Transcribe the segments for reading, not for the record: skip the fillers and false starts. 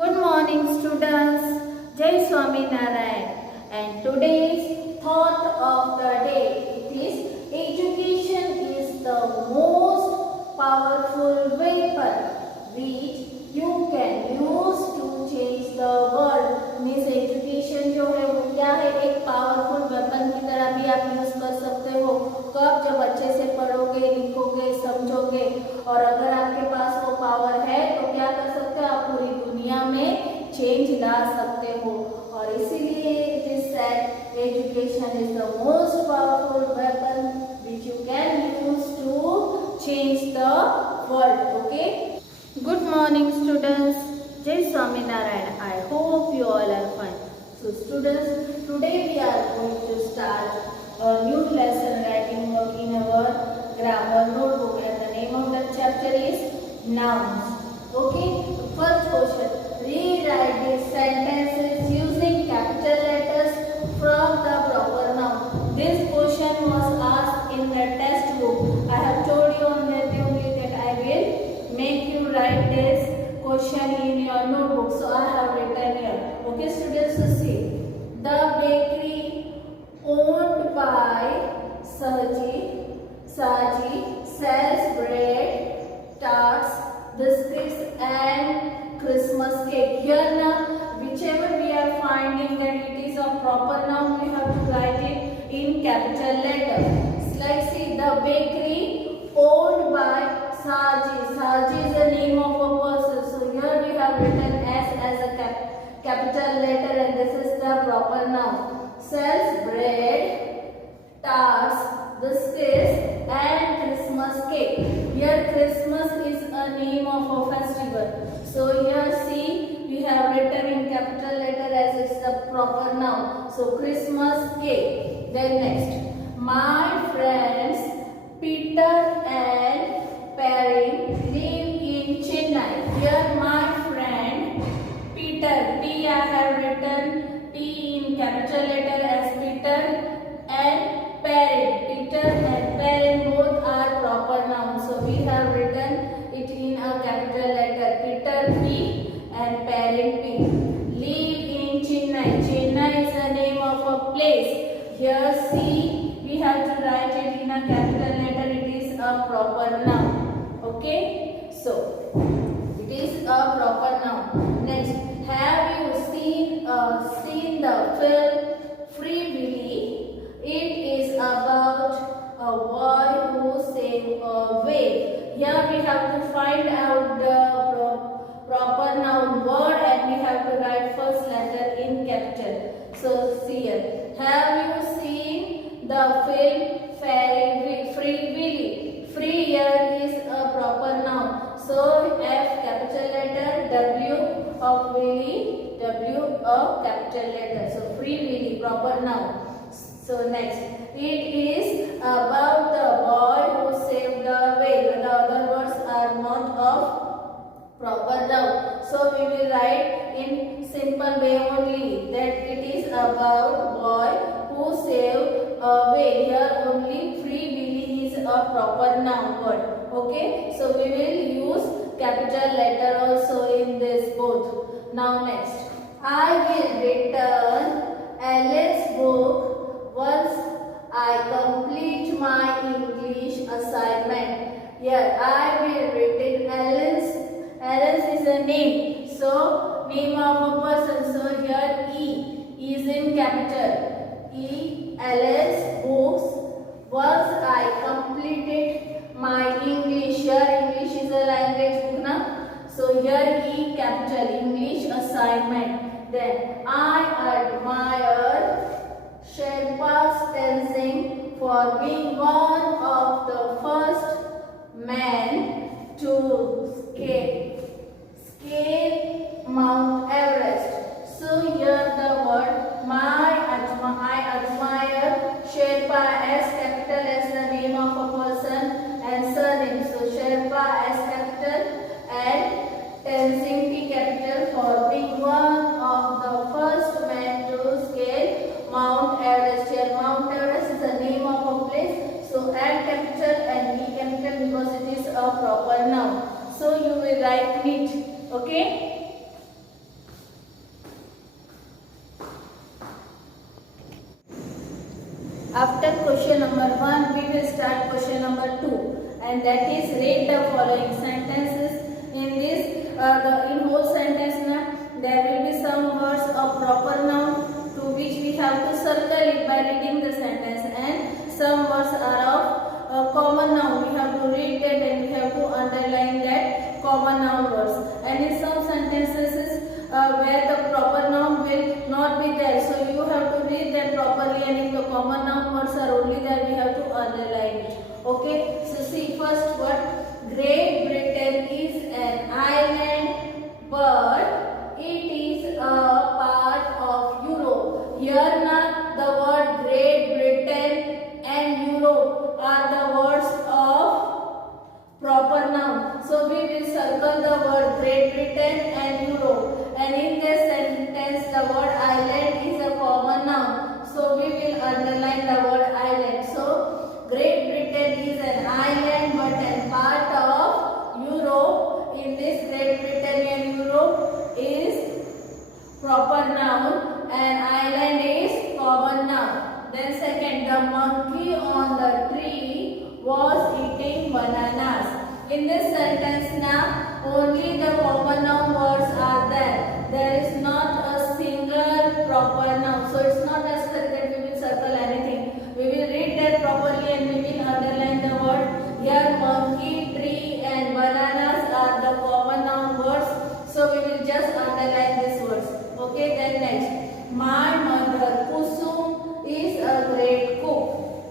Good morning students, Jai Swami Narayan, and today's thought of the day it is education is the most powerful weapon which you can use to change the world. Means education जो है वो क्या है, एक powerful weapon की तरह भी आप यूज कर सकते हो। कब? जब अच्छे से पढ़ोगे, लिखोगे, समझोगे, और अगर आपके पास वो पावर है तो क्या कर सकते हो, आप पूरी दुनिया में चेंज ला सकते हो। और इसीलिए it is said education is the most powerful weapon which you can use to change the world. Okay, good morning students, Jai Swami Narayan. I hope you all are fine. So students, today we are going to start a new lesson writing work in our grammar notebook, and the name of the chapter is nouns. Okay, first question, rewrite these sentences using capital letters from the proper noun. This question was asked in the textbook. I have told you on that only that I will make you write this question in your notebook. So I have written here. Okay students, so see, the bakery owned by Saji sells bread, tarts, biscuits and Christmas cake. Here now, whichever we are finding that it is a proper noun, we have to write it in capital letter. Like see, the bakery owned by Saji. Saji is the name of a person. So here we have written S as a capital letter, and this is the proper noun. Sells bread, tarts, biscuits and Christmas cake. Here Christmas is a name of a festival. So here see, we have written in capital letter as it's the proper noun. So Christmas cake. Then next, my friends Peter and Perry live in Chennai. Here my friend Peter, P I have written P in capital letter as Peter, and parent, Peter and parent both are proper nouns. So we have written it in a capital letter, Peter P and parent P. Live in Chennai. Chennai is the name of a place. Here see, we have to write it in a capital letter. It is a proper noun. Okay, so it is a proper noun. Next, have you seen the film Free Willy? It is about a boy who saved a whale. Here we have to find out the proper noun word, and we have to write first letter in capital. So see here, have you seen the film Free Willy? Free here is a proper noun. So F capital letter, W of Willy, W a capital letter. So Free Willy, proper noun. So next, it is about the boy who saved the whale. The other words are not of proper noun. So we will write in simple way only that it is about boy who saved a whale. Here only Free Willy is a proper noun word. Okay, so we will use capital letter also in this both. Now next, I will return Alice's book once I complete my English assignment. Here I will return Alice. Alice is a name. So name of a person. So here E is in capital. E, Alice books. Once I completed my English. Here English is a language book na. So here E capital, English assignment. Then I admire Sherpa's Tenzing for being one of the first men to scale Mount Everest. So here the word I admire Sherpa as capital as the name of a person and surname. So Sherpa as capital and Tenzing T capital for being one of the first men to scale Mount Everest. Here Mount Everest is the name of a place. So add capital and E capital because it is a proper noun. So you will write it. Okay. question number 2, and that is read the following sentences. In this, in whole sentence there will be some words of proper noun to which we have to circle it by reading the sentence, and some words are of common noun. We have to read that and we have to underline that common noun words. And in some sentences where the proper noun will not be there, so you have to read that properly, and if the common noun words are only there, we have to underline it. Okay, so see first word. Great Britain is an island, but it is a part of Europe. Here now the word Great Britain and Europe are the words of proper noun. So we will circle the word Great Britain and Europe, and in this sentence the word island is a common noun. So we will underline the word island. So Great Britain is an island but a part of Europe. In this Great Britain and Europe is proper noun and island is common noun. Then second, the monkey on the tree was eating bananas. In this sentence now only the common noun words are there. There is not a single proper noun. So it's not necessary that we will circle anything. We will read that properly and we will underline the word. Here monkey, tree and bananas are the common noun words. So we will just underline these words. Okay, then next. My mother Kusum is a great cook.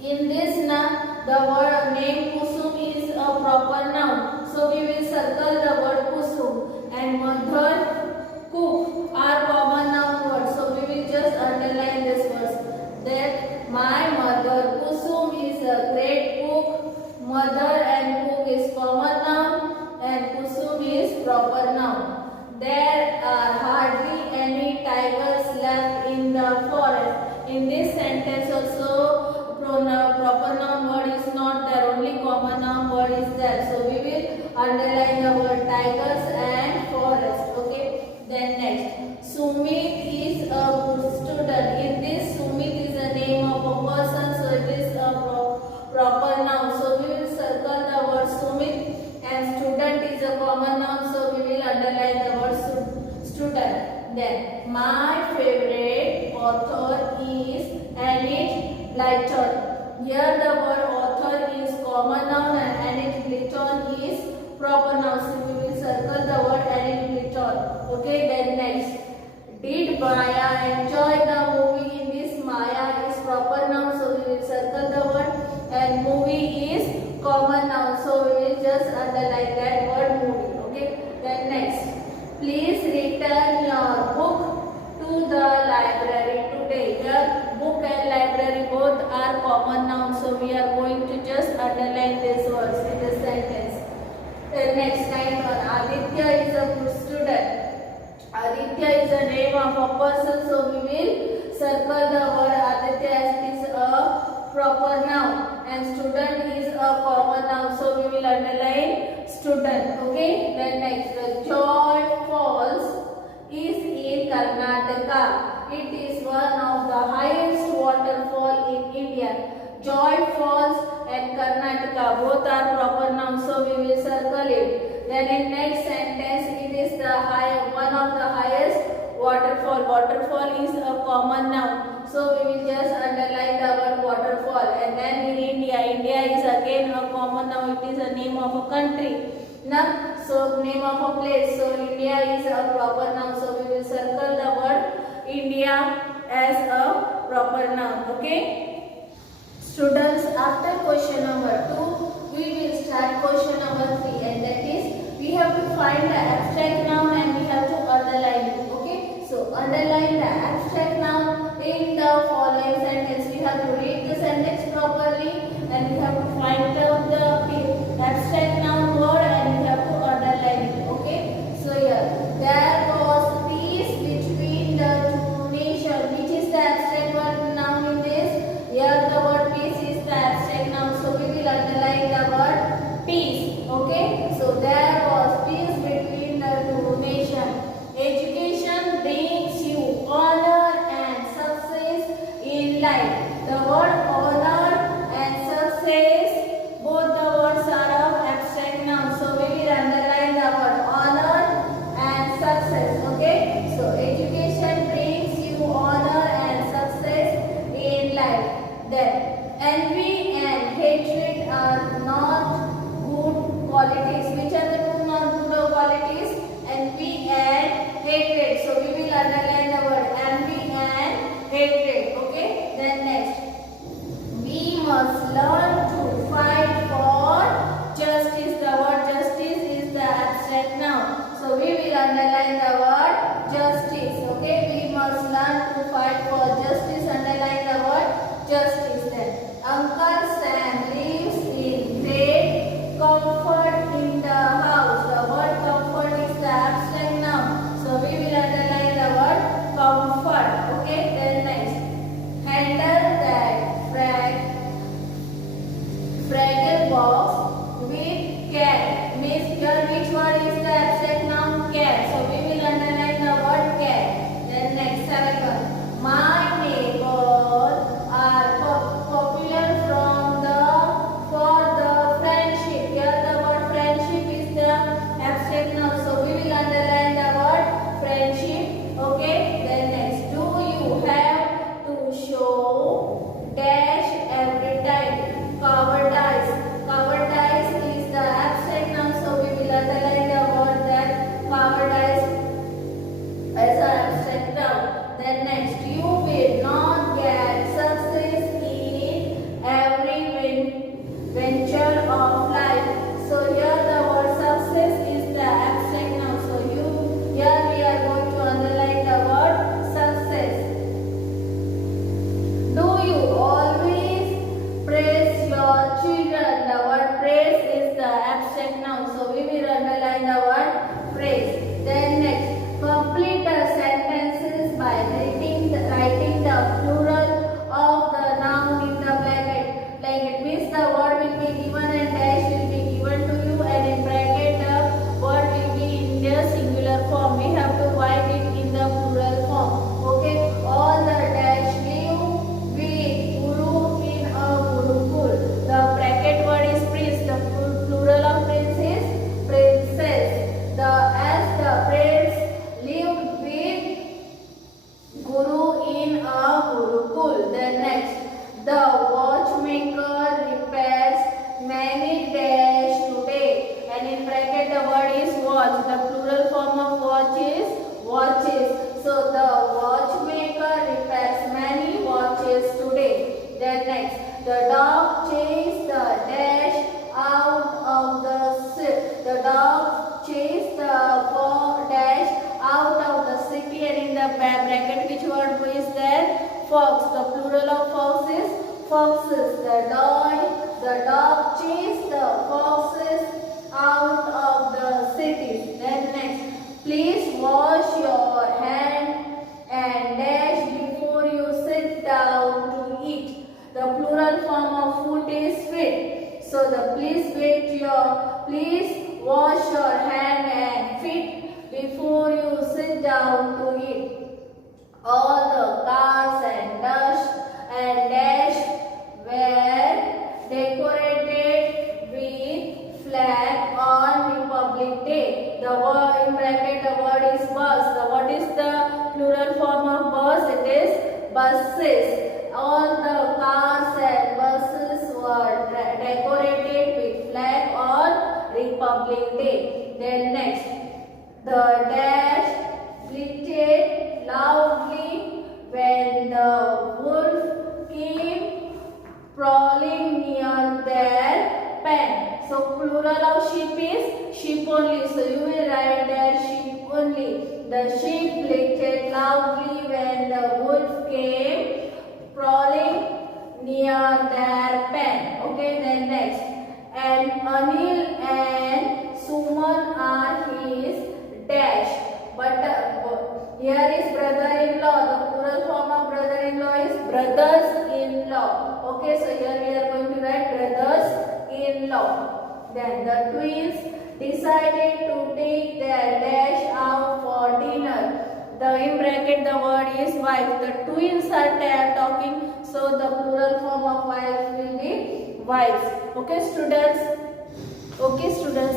In this now the word name Kusum is a proper noun. So we will circle the word Kusum, and mother, cook are common noun words. So we will just underline this words. That my mother Kusum is a great cook. Mother and cook is common noun and Kusum is proper noun. There are hardly any tigers left in the forest. In this sentence also proper noun word is not there, only common noun word is there. So we will underline the word tigers and forest. Okay. Then next, Sumit is a good student. In this Sumit is the name of a person, so it is a proper noun. So we will circle the word Sumit, and student is a common noun, so we will underline the word student. Then my favorite author is Enid Blyton. Here the word author is common noun and Enid Blyton is proper noun. So we will circle the word Enid Blyton. Okay, then next. Did Maya enjoy the movie? In this Maya is proper noun, so we will circle the word, and movie is common noun, so we will just underline that word movie. Okay, then next. Please return your book to the library today. Here book and library both are common nouns, so we are going to just underline these words in the sentence. Then next kind one. Aditya is a good student. Aditya is the name of a person, so we will circle the word Aditya as it is a proper noun, and student is a common noun, so we will underline student. Okay, then next, the Joy Falls is in Karnataka. It is one of the highest waterfall in India. Joy Falls and Karnataka both are proper nouns, so we will circle it. Then in next sentence, it is the one of the highest waterfall. Waterfall is a common noun, so we will just underline the word waterfall. And then in India, India is again a common noun. It is a name of a country. Now, so name of a place. So India is a proper noun, so we will circle the word India as a proper noun. Okay. Students, after question number 2, we will start question number 3, and that is we have to find the abstract noun and we have to underline it. Okay, so underline the abstract noun in the following sentence. We have to read the sentence properly and we have to find out the abstract noun word and we have to underline it. Okay, so here there was peace between the two nations. Which is the abstract word noun in this? Here the word peace is the abstract noun, so we will underline the word peace. Okay, so there was peace between the two nations. Education brings you honor and abstract noun. So we will underline the word justice. Okay, we must learn to fight for justice. Underline the word justice. Then Uncle Sam lives in great comfort in the house. The word comfort is the abstract noun. So we will underline the word comfort. Okay, then next, handle that fragile box with care. Means here which word is the abstract noun? Care. So we will underline the word care. Then next, second one, my neighbors are popular for the friendship. Here the word friendship is the abstract noun. So we will underline the word friendship. Okay. Then next, do you have to show dash every time? Cowardice. Cowardice is the abstract noun. So we will underline the word that cowardice as an abstract noun. Then next, you will not get success in every venture of life. So here the word success is the abstract noun. So here we are going to underline the word success. Do you always praise your children? The word praise is the abstract noun. So we will underline the word praise. Then next, complete the sentences by writing the plural of the noun in the bracket. Bracket means the word will be given and dash will be given to you, and in bracket the word will be in the singular form. We have to write it in the plural form. Okay, all the dash live with guru in a gurukul. The bracket word is prince. The plural of prince is princess. As the prince lived with guru in a gurukul. Then next, the watchmaker repairs many dash today, and in bracket the word is watch. The plural form of watch is watches. So the watchmaker repairs many watches today. Then next, the dog chased the dash out of the city. The dog chased the dash out of the city, and in the bracket which word is there? Fox. The plural of fox is foxes. The dog chased the foxes out of the city. Then next, please wash your hand and dash before you sit down to eat. The plural form of food is feed. So the please wash your hand and feet before you sit down to eat. All the cars and dash were decorated with flag on Republic Day. The word in bracket, the word is bus. What is the plural form of bus? It is buses. All the cars and buses were decorated with flag on Republic Day. Then next, the dash bleated loudly when the wolf came prowling near their pen. So plural of sheep is sheep only. So you will write there sheep only. The sheep bleated loudly when the wolf came prowling near their pen. Okay, then next. And Anil and Suman are his dash. But here is brother-in-law. The plural form of brother-in-law is brothers-in-law. Okay, so here we are going to write brothers-in-law. Then the twins decided to take their dash out for dinner. The in bracket the word is wife. The twins are talking, so the plural form of wife will be wives. Okay, students.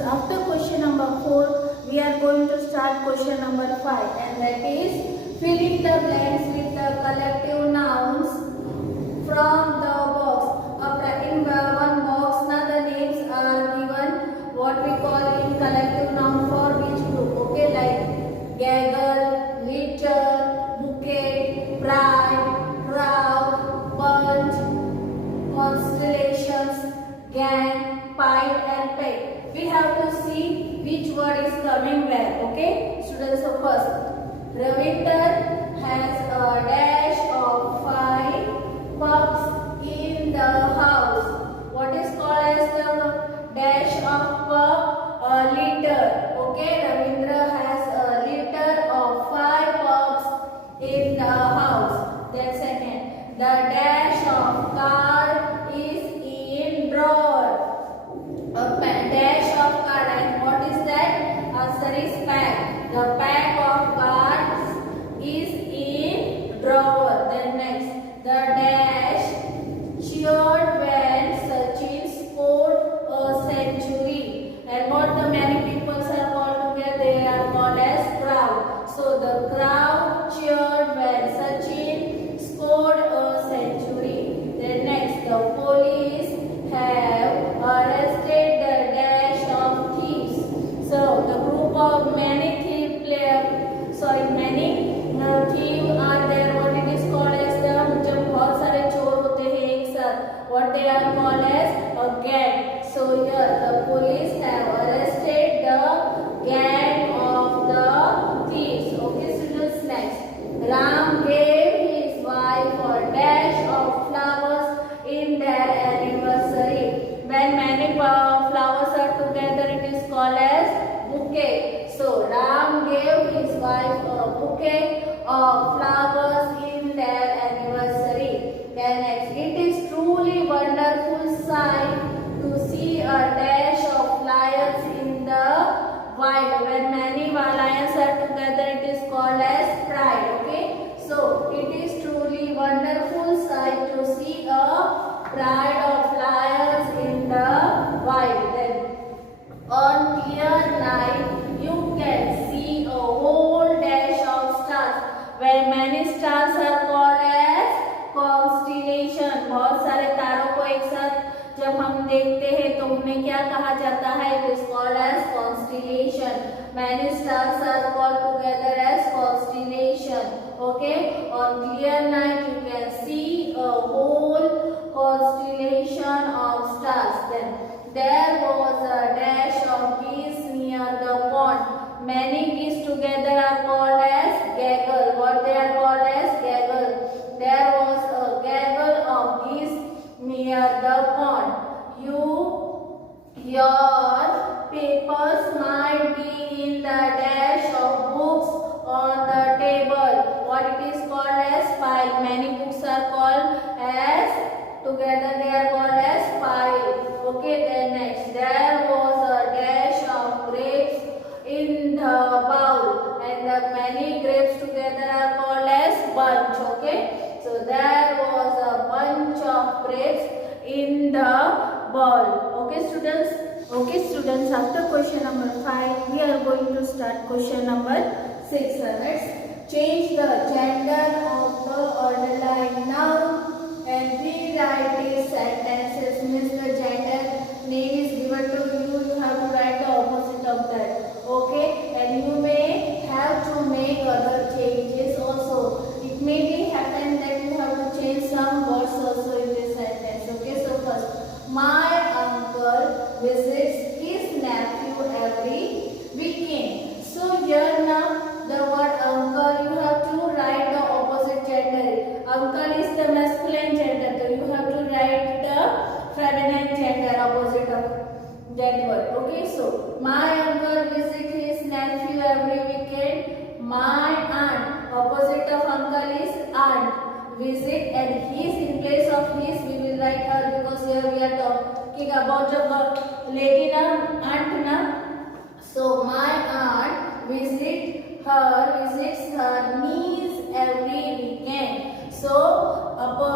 After question number 4. We are going to start question number 5, and that is filling the blanks with the collective nouns from the box. In one box, now the names are given what we call in collective noun for which group. Okay, like gaggle, litter, bouquet, bride, crowd, bunch, constellations, gang, pile, and peg. We have to see which word is coming where. Okay, students. So first, Ravinder has a dash of 5 pups in the house. What is called as the dash of pup? A litter. Okay, Ravindra has a litter of 5 pups in the house. Then second, the dash of card is in drawer. A dash of card, and what is that? Answer is pack. The pack of cards is in drawer. Then next, the dash cheered when Sachin scored a century. And what the many people are called together? They are called as crowd. So the crowd cheered when Sachin scored a century. Then next, the police have arrested the dash of thieves. So the group of many thieves are there. What it is called as the जब बहुत सारे चोर होते हैं एक साथ, what they are called as a gang. So here the police have arrested the gang of the thieves. Okay, students, next. Ram gave his wife a dash of flowers in their anniversary. When many flowers are together, it is called as bouquet. So Ram gave his wife a bouquet of flowers in their anniversary. Then next, it is truly wonderful sight to see a dash of lions in the wild. When many lions are together, it is called as pride. Okay, so it is truly wonderful sight to see a pride of lions in the wild. Then on clear night, you can see a whole dash of stars. Where many stars are called as constellation. बहुत सारे तारों को एक साथ जब हम देखते हैं तो उन्हें क्या कहा जाता है? It is called as constellation. Many stars are called together as constellation. Okay, on clear night you can see a whole constellation of stars. Then there was a dash of geese near the pond. Many geese together are called as gaggle. What they are called as? Gaggle. There was a gaggle of geese near the pond. Your papers might be in the dash of books on the table. What it is called as? Pile. Many books are called as together. They are called as pile. Okay. Then next, there was a dash of grapes in the bowl, and the many grapes together are called as bunch. Okay, so there was a bunch of grapes in the bowl. Okay, students. After question number 5, we are going to start question number 6. Let's change the gender of the underlined noun and rewrite these sentences. Means the gender name is given to you. You have to write the opposite of that. Okay, and you may have to make other changes also. It may be happen that you have to change some words also in this sentence. Okay, so first, my uncle visits his nephew every weekend. So here now the word uncle, you have to write the opposite gender. Uncle is the masculine gender, so you have to write the feminine gender opposite of that word. Okay, so my uncle visits his nephew every weekend. My aunt, opposite of uncle is aunt. Visit, and his, in place of his we will write her, because here we are talking about the lady na, aunt na. So my aunt visits her niece every weekend. So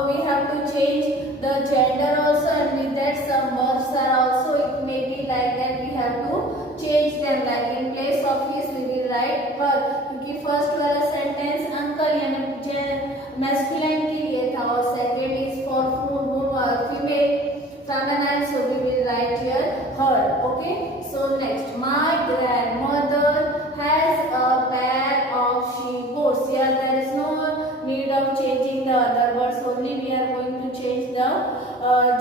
we have to change the gender also, and with that some words are also, it may be like that, we have to change them. Like in place of his we will write her, क्योंकि first वाला sentence uncle यानी masculine के लिए था, और second is for female feminine, so we will write here her. Okay, so next, my grandmother has a pair of sheep goats. Here there is no need of changing the other words, only we are going to change the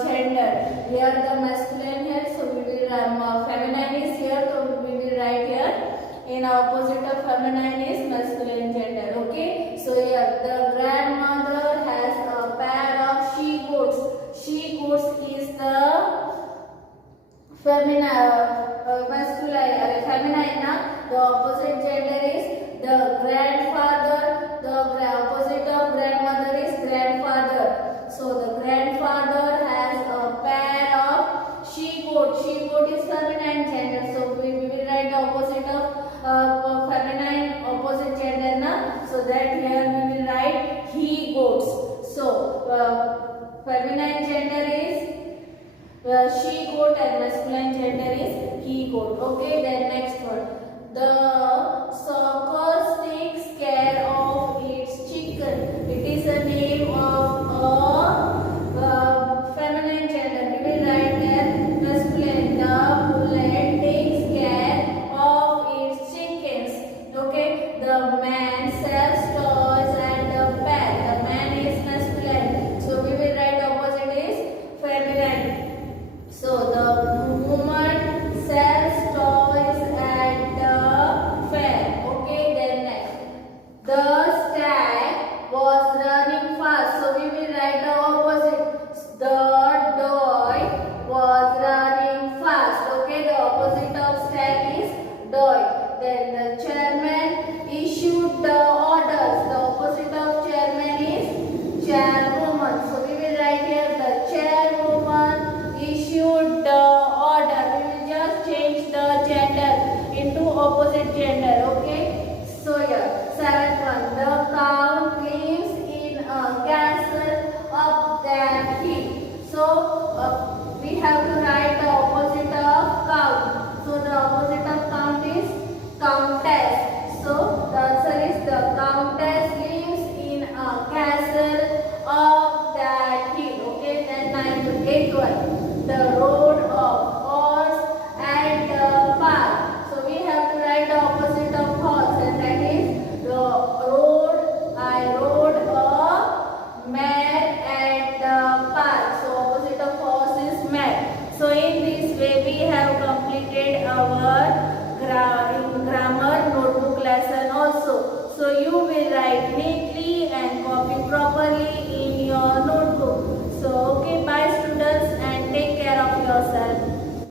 gender. Here the masculine here, so we will feminine is here, so we will write in opposite of feminine is masculine gender. Okay, so here the grandmother has a pair of she goats. She goats is the feminine na. The opposite gender is the grandfather. The opposite of grandmother is grandfather. So the grandfather has a pair of she goat. She goat is feminine gender. So we will write the opposite of feminine opposite gender na. So that here we will write he goats. So feminine gender is she goat and masculine gender is he goat. Okay, then next one. The circus takes care of its chicken. It is a name of a feminine gender. We will write there masculine. The bullet takes care of its chickens. Okay, the man sells toys and a pet. The man is masculine. So we will write opposite is feminine. So the woman sells toys at the fair. Okay, then next. The stag was running fast. So we will write the opposite. The dog was running fast. Okay, the opposite of stag is dog. Then the chairman issued the orders. The opposite of chairman is chairwoman. So we will write here the chairwoman issued the order. We will just change the gender into opposite gender. Okay, so here seventh one. The count lives in a castle up that hill. So we have to write the opposite of count. So the opposite of count is countess. So the answer is the countess lives in a castle up that hill. Okay, then eighth one. The road of horse and the path. So we have to write the opposite of horse, and that is the road. I rode a mare at the path. So opposite of horse is mare. So in this way we have completed our grammar notebook lesson also. So you will write